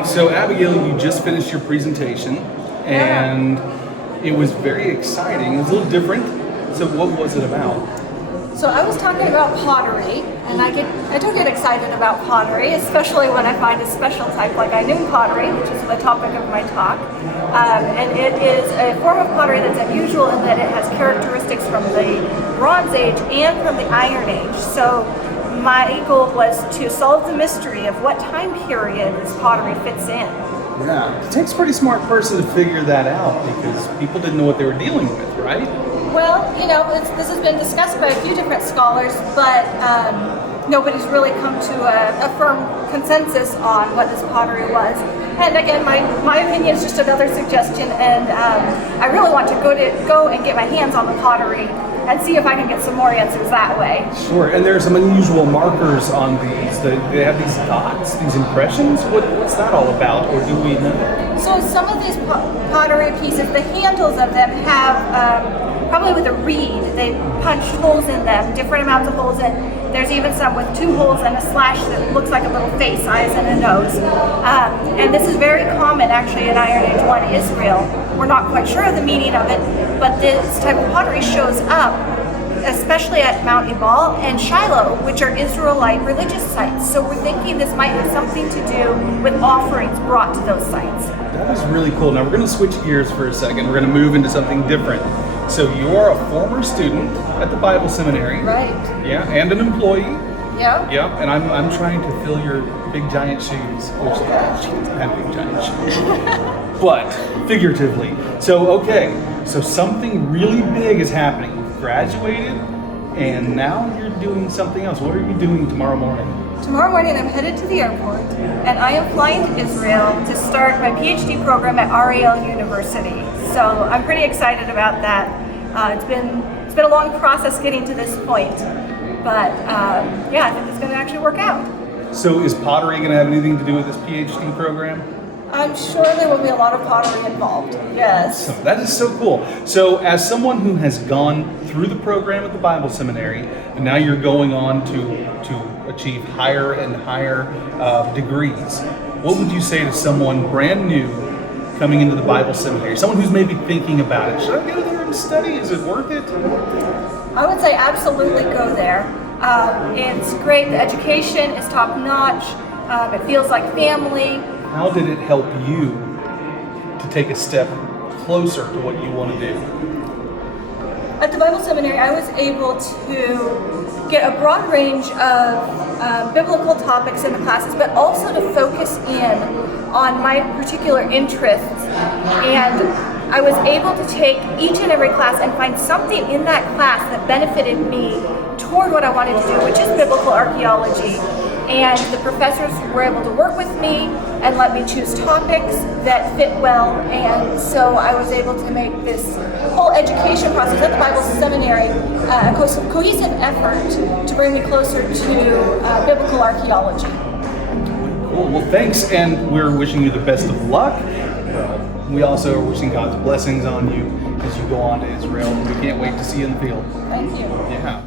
right, so Abigail, you just finished your presentation, and it was very exciting. It was a little different. So what was it about? So I was talking about pottery, and I do get excited about pottery, especially when I find a special type like I knew pottery, which is the topic of my talk. And it is a form of pottery that's unusual in that it has characteristics from the Bronze Age and from the Iron Age. So my goal was to solve the mystery of what time period this pottery fits in. Yeah, it takes a pretty smart person to figure that out because people didn't know what they were dealing with, right? Well, this has been discussed by a few different scholars, but nobody's really come to a firm consensus on what this pottery was. And again, my opinion is just another suggestion, and I really want to go and get my hands on the pottery and see if I can get some more answers that way. Sure, and there's some unusual markers on these. They have these dots, these impressions. What's that all about, or do we know? So some of these pottery pieces, the handles of them have, probably with a reed, they punched holes in them, different amounts of holes in. There's even some with 2 holes and a slash that looks like a little face, eyes, and a nose. And this is very common actually in Iron Age 1 Israel. We're not quite sure of the meaning of it, but this type of pottery shows up especially at Mount Ebal and Shiloh, which are Israelite religious sites. So we're thinking this might have something to do with offerings brought to those sites. That is really cool. Now we're going to switch gears for a second. We're going to move into something different. So you're a former student at the Bible Seminary. Right. Yeah, and an employee. Yeah. Yeah, and I'm trying to fill your big giant shoes, which have big giant shoes. But figuratively. So something really big is happening. You've graduated, and now you're doing something else. What are you doing tomorrow morning? Tomorrow morning I'm headed to the airport, and I am flying to Israel to start my PhD program at Ariel University. So I'm pretty excited about that. It's been a long process getting to this point, but I think it's going to actually work out. So is pottery going to have anything to do with this PhD program? I'm sure there will be a lot of pottery involved, yes. So that is so cool. So as someone who has gone through the program at the Bible Seminary, and now you're going on to achieve higher and higher degrees, what would you say to someone brand new coming into the Bible Seminary? Someone who's maybe thinking about it. Should I go there and study? Is it worth it? I would say absolutely go there. It's great. The education is top notch. It feels like family. How did it help you to take a step closer to what you want to do? At the Bible Seminary, I was able to get a broad range of biblical topics in the classes, but also to focus in on my particular interests. And I was able to take each and every class and find something in that class that benefited me toward what I wanted to do, which is biblical archaeology. And the professors were able to work with me and let me choose topics that fit well. And so I was able to make this whole education process at the Bible Seminary a cohesive effort to bring me closer to biblical archaeology. Cool. Well, thanks, and we're wishing you the best of luck. We also are wishing God's blessings on you as you go on to Israel. We can't wait to see you in the field. Thank you. Yeah.